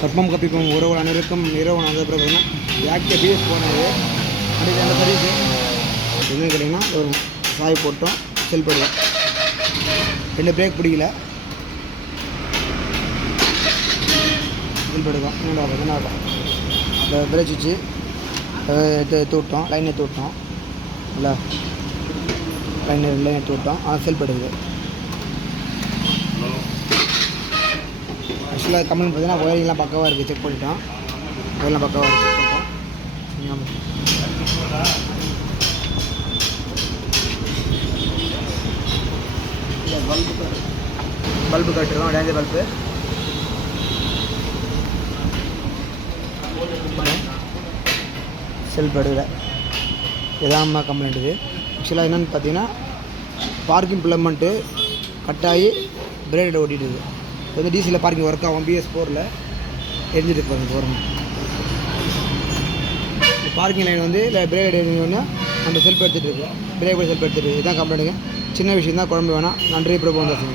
கற்பம் கப்பிப்போம் உறவு அனைவருக்கும் இரவு வந்த பிறகு ஆக்டிவ் பிஎஸ் போனது அப்படி அந்த சர்வீஸு என்னன்னு கேட்டிங்கன்னா ஒரு சாய் போட்டோம் செல் போடுவோம் 2 பிரேக் பிடிக்கல செல் போடுவோம் என்ன இந்த பிரேக் வச்சு எடுத்து விட்டோம் லைன் எடுத்து விட்டோம் இல்லை லைன் எடுத்து விட்டோம் செல் போடுது ஆக்சுவலாக கம்பெனி பார்த்தீங்கன்னா ஒயரிங்லாம் பக்கவாக இருக்குது செக் பண்ணிட்டோம் ஒயர்லாம் பக்கவாக இருக்குது செக் பண்ணிட்டோம் பல்பு கட்டுறோம் டேஞ்சர் பல்பு செல்ஃப் எடுக்கல இதான் கம்ப்ளைண்ட் இது ஆக்சுவலாக என்னென்னு பார்த்தீங்கன்னா பார்க்கிங் பிளமெண்ட்டு கட்டாகி பிரேக்கில் ஓட்டிடுது இது வந்து டிசியில் பார்க்கிங் ஒர்க் ஆகும் BS4ல் எரிஞ்சிட்டு போகிறோம் போகிறோம் பார்க்கிங் லைன் வந்து இல்லை பிரேக் எடுக்கணுன்னா நம்ம செல்ஃப் எடுத்துகிட்டு இருக்கோம் பிரேக் செல்ஃப் எடுத்துகிட்டு இதுதான் கம்ப்ளைண்ட்டுங்க சின்ன விஷயம் தான் குழம்பு வேணாம் நன்றி பிரபு வந்தாசன்